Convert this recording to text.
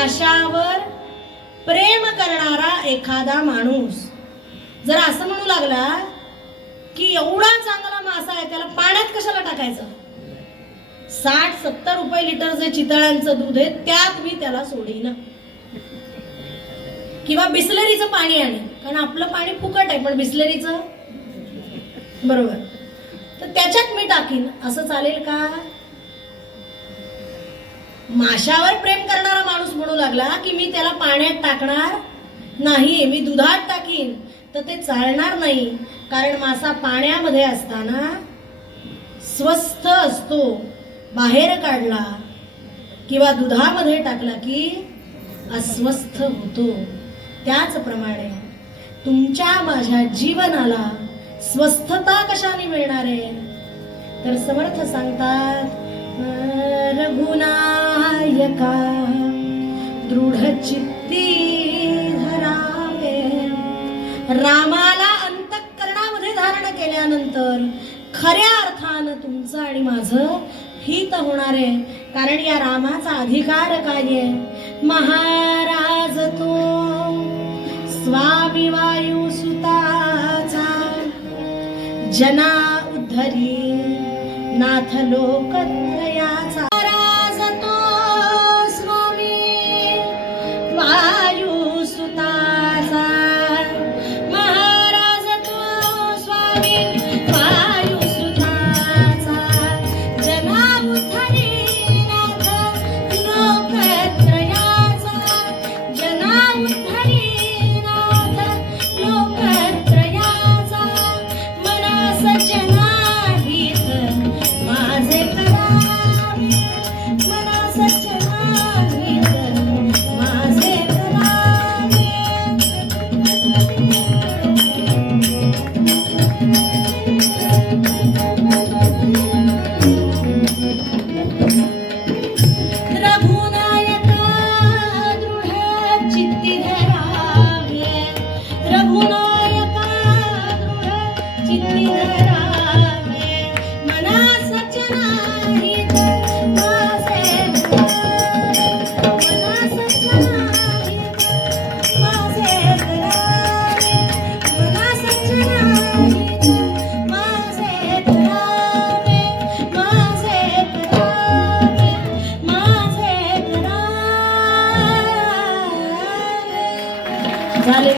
माशावर प्रेम करणारा एखादा माणूस जर असं म्हणू लागला की एवढा चांगला मासा आहे त्याला पाण्यात कशाला टाकायचं, 60-70 रुपये लिटर जे चितळांचं दूध आहे त्यात मी त्याला सोडीन, किंवा बिस्लरीचं पाणी आणेन, कारण आपलं पाणी फुकट आहे पण बिस्लरीचं बरोबर, तर त्याच्यात मी टाकीन, असं चालेल का? माशावर प्रेम करणारा माणूस म्हणू लागला की मी त्याला पाण्यात टाकणार नाही, मी दुधात टाकीन, तर ते चालणार नाही. कारण मासा पाण्यामध्ये असताना स्वस्थ असतो, बाहेर काढला किंवा दुधामध्ये टाकला की अस्वस्थ होतो. त्याचप्रमाणे तुमच्या माझ्या जीवनाला स्वस्थता कशाने मिळणार आहे? तर समर्थ सांगतात, रघुनायका दृढचित्ती धरावे. रामाला अंतःकरणामध्ये धारण केल्यानंतर खऱ्या अर्थानं तुमचं आणि माझं हित होणार आहे. कारण या रामाचा अधिकार काय आहे? महाराज तो स्वामी वायुसुताचा, जना उद्धरी नाथ लोकत्रयाचा. महाराज तो स्वामी वायुसुताचा, महाराज तो स्वामी वायुसुताचा, जना उद्धरी नाथ लोकत्रयाचा, जना उद्धरी नाथ लोकत्रयाचा. मनास जनाहित माझे करावे, मनास जनाहित माझे करावे.